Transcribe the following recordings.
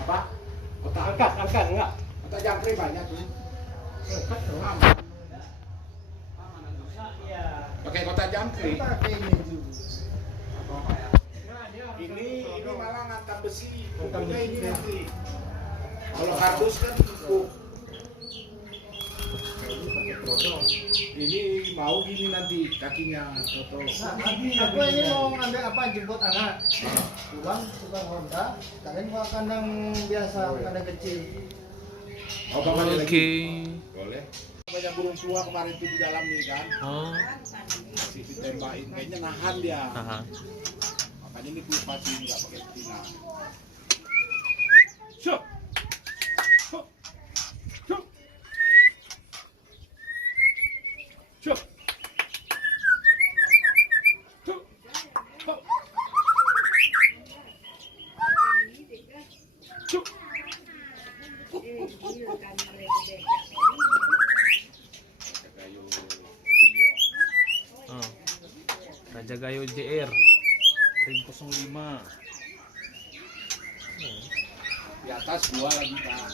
Apa? Kotak Angkat enggak? kotak jangkrik banyak tuh. Angkat dong. Aman. Iya. Pakai kotak jangkrik. Pakai ini juga. Ini malah nghantam besi. Nghantam Pokoknya besi, ini ya. nanti. Kalau kardus kan empuk. Ini mau gini nanti kakinya foto. Aku ini mau ngambil apa jemput anak. Pulang tukang Honda, kalian bawa kandang biasa, kandang kecil. Oh, Bapak ada lagi? Oke. Boleh. Banyak burung tua kemarin tuh di dalam nih kan. Oh. Masih ditembakin, kayaknya nahan dia. Aha. Makanya ini kulpasin nggak pakai betina. Syuk. Syuk. Syuk. Syuk. Syuk. Syuk. Syuk. Kayu junior. Oh. Raja Gayo JR ring 05. Di atas dua lagi Pak.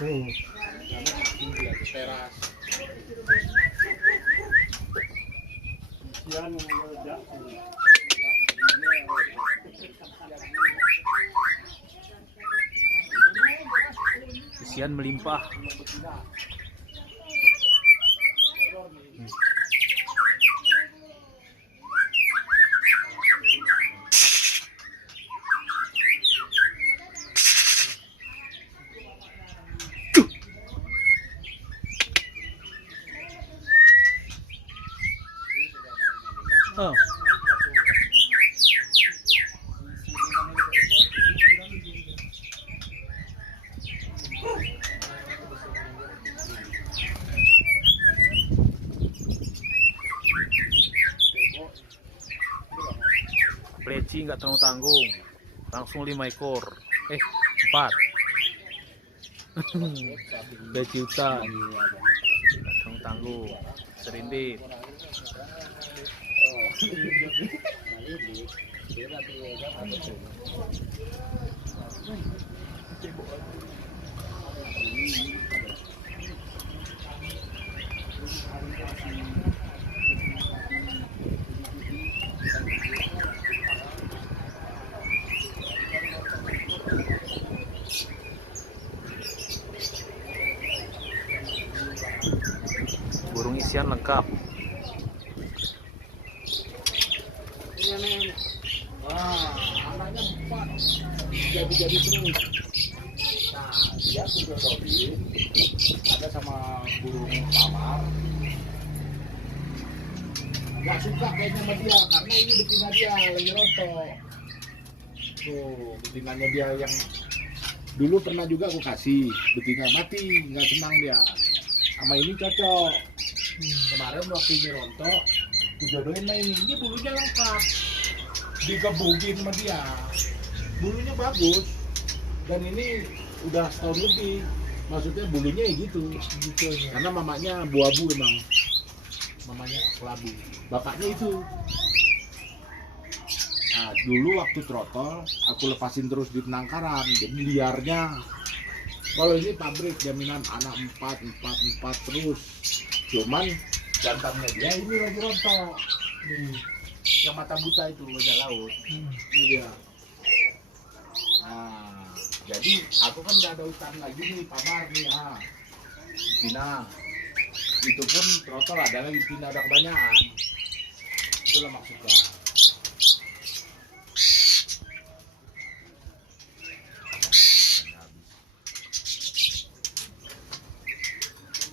Tuh. Karena makin di atas teras. Yang meledak. Isian melimpah. Oh. Pleci nggak tanggung-tanggung, langsung 5 ekor, 4. Pleci hutan, nggak tanggung-tanggung, serindit. Burung isian lengkap. Wah, anaknya 4. Jadi terus. Nah, dia aku jodohin. Ada sama burung kamar. Gak suka kayaknya sama dia karena ini betina dia lagi rontok. Tuh, betinanya dia yang dulu pernah juga aku kasih betina mati, nggak senang dia. Sama ini cocok. Kemarin waktu ini rontok, aku jodohin sama ini bulunya lengkap. Digebukin sama dia. Bulunya bagus. Dan ini udah setahun lebih. Maksudnya bulunya ya gitu. Karena mamanya abu-abu memang. Mamanya kelabu. Bapaknya itu. Nah, dulu waktu trotol, aku lepasin terus di penangkaran. Jadi liarnya. Kalau ini pabrik jaminan anak 4 terus. Cuman jantannya dia ini lagi rontok. Yang mata buta itu wajah laut. Ini dia. Nah, jadi aku kan udah ada hutan lagi nih, pamar nih, betina. Itu pun trotol ada lagi betina, ada kebanyakan. Itulah maksudnya.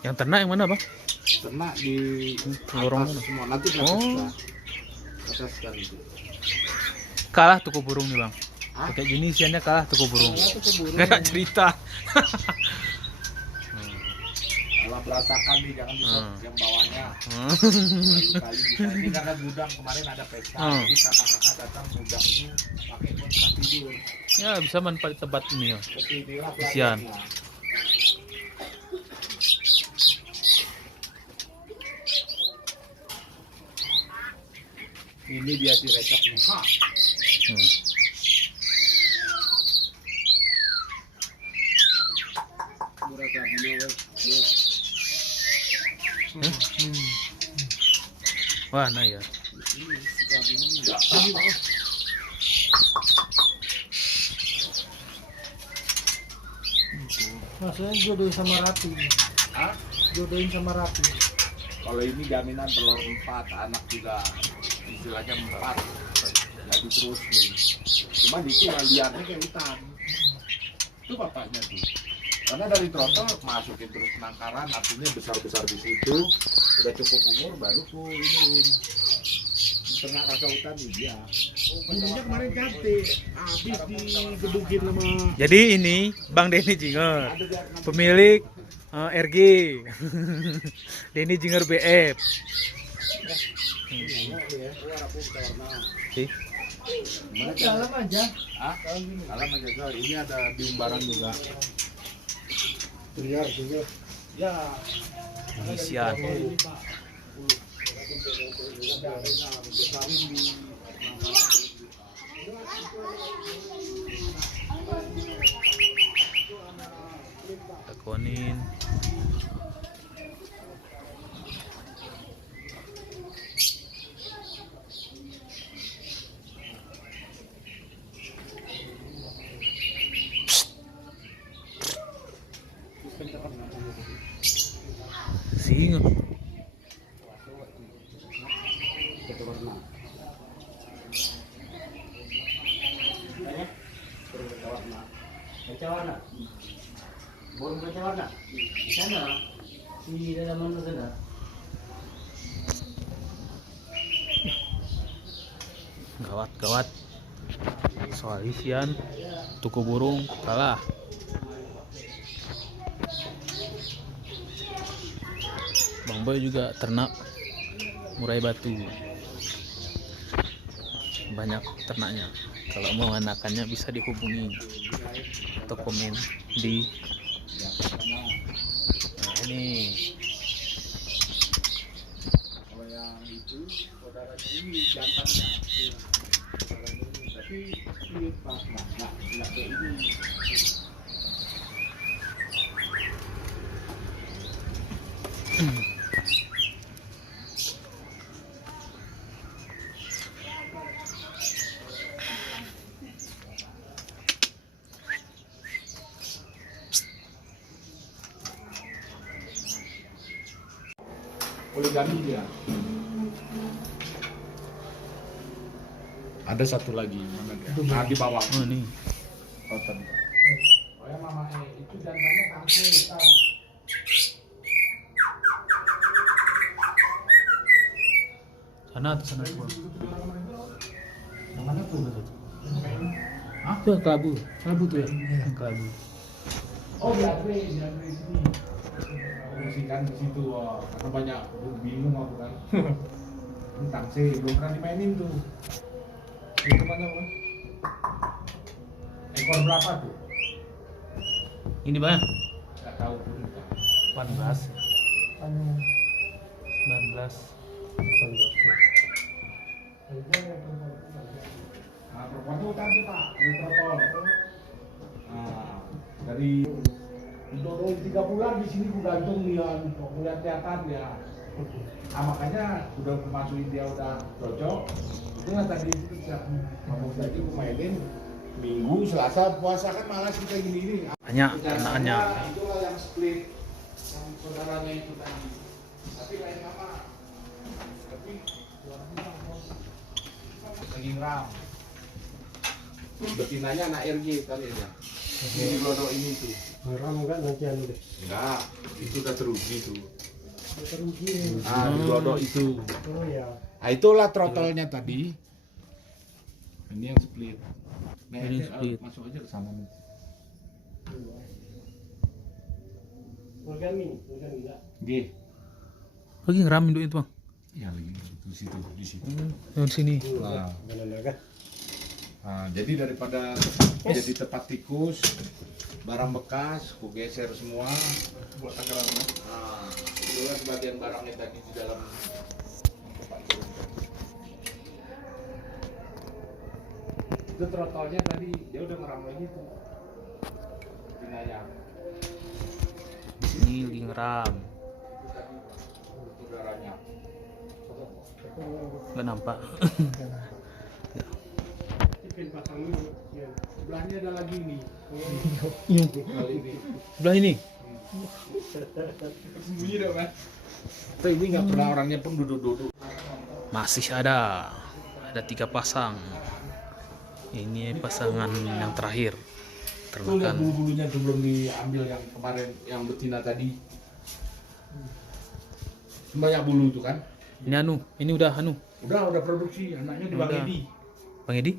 Yang ternak yang mana, Bang? Ternak di Lorong atas mana? semua, nanti ke Oh. atas kan. Ke atas kan itu. Kalah tuku burung nih, Bang. Hah? Kayak gini isiannya kalah tuku burung. Kalah tuku burung. Nggak ada cerita. Kalau berantakan nih, jangan di yang bawahnya. Hmm. Kali bisa. Ini karena gudang kemarin ada pesta, jadi kakak-kakak datang gudang itu pakai buat tempat tidur. Ya bisa manfaat tempat ini ya. Seperti inilah Kesian. pelajarnya. Ini dia direcok nih. Hmm. Wah, nah ya. Maksudnya jodohin sama Rati. Hah? Jodohin sama Rati. Kalau ini jaminan telur 4, anak juga istilahnya 4. Jadi terus nih. Cuma itu liarnya kayak hutan. Itu bapaknya tuh. Karena dari trotol masukin terus penangkaran, artinya besar-besar di situ. Udah cukup umur baru ku iniin. Ternak rasa hutan nih dia. Ininya kemarin cantik, habis digebukin sama Jadi ini Bang Denny Jinger, pemilik RG. Denny Jinger BF. Sih. Dalam aja. Ah, dalam aja Zal. Ini ada diumbaran juga. Liar juga. Ya, Isian. Tekonin. Sing. Baca warna. Boleh baca warna. Di sana. Di dalam mana sana? Gawat. Soal isian, tuku burung kalah. Bang Boy juga ternak murai batu. Banyak ternaknya. Kalau mau anakannya bisa dihubungi atau komen di ini. kalau yang itu saudara ini jantannya. Tapi ini pas nah kayak ini. Poligami dia. Ada satu lagi mana dia? Nah, di bawah. Oh nih. Oh, tadi. Oh ya mama itu jantannya kampung hitam. Sana tuh sana tuh. Yang mana tuh? Ah, tuh kelabu. Kelabu tuh ya. Kelabu. Oh, di sini. Kan di situ, karena banyak bingung aku kan. Tentang sih belum pernah dimainin tuh. Itu mana bang? Ekor berapa tuh? Ini Bang. Nggak tahu tuh. 18. 19. Nah, perempuan tuh tadi pak, dari protol. Nah, dari untuk 3 bulan di sini gue gantung dia, mulai kelihatan ya. Nah, makanya udah masukin dia udah cocok. Itu nggak tadi itu siap ngomong tadi gue mainin Minggu, Selasa, puasa kan malas kita gini. Banyak ternakannya. Itulah yang split, yang saudaranya itu tadi. Tapi lain apa? Tapi lagi ngeram. Betinanya anak RG tadi ya. Ini glodok ini tuh. Ngeram enggak nanti anu deh. Enggak, itu udah teruji tuh. Teruji. Ah, di glodok itu. Oh ya. Nah, itulah throttle-nya tadi. Ini yang split. Nah, Ini split. masuk aja ke sana nih. Origami enggak. G. Lagi ngeram induk itu Bang. Ya lagi di situ, di situ. Di sini. Nah, Benar jadi daripada jadi tempat tikus, barang bekas, ku geser semua buat takarannya. Nah, itulah sebagian barangnya tadi di dalam tempat turun. Itu throttle-nya tadi dia udah ngeram lagi tuh. Pinanya. Ini lagi ngeram. Itu tadi udaranya. nggak nampak. Sebelahnya ada lagi nih. Kali ini. Sebelah ini. Sembunyi dong kan. Tapi ini nggak pernah orangnya pun duduk-duduk. Masih ada 3 pasang. Ini pasangan yang terakhir. Tuh lihat Ternakan. bulu-bulunya tuh belum diambil yang kemarin yang betina tadi. Banyak bulu tuh kan. Ini udah Udah produksi anaknya di Bang Udah. Edi. Bang Edi.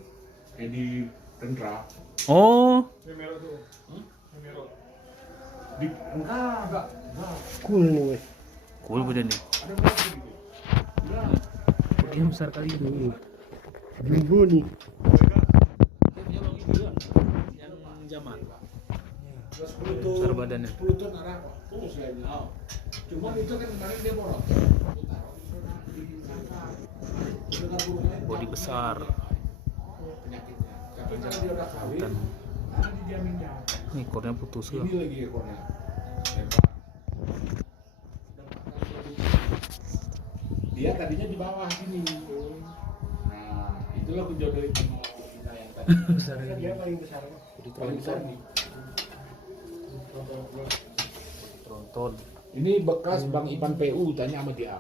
Edi Rendra. Oh, Di enggak. Cool nih weh. cool badan nih. Ada berapa gitu? Udah. Dia besar kali ini. Jumbo nih. Yang zaman. Terus 10 ton. Besar badannya. 10 ton arah kok. Terus ya ini. Cuma itu kan kemarin dia borong. Bodi besar. Penyakitnya. Tapi kalau dia udah kawin, Dan dijaminnya. ini ekornya putus ya. Ini lagi ekornya. Lebar. Dia tadinya di bawah sini. Nah, itulah aku jodohin sama kita yang tadi. Besar dia paling besar. Paling besar nih. Tronton. Ini bekas Bang Ipan PU, tanya sama dia.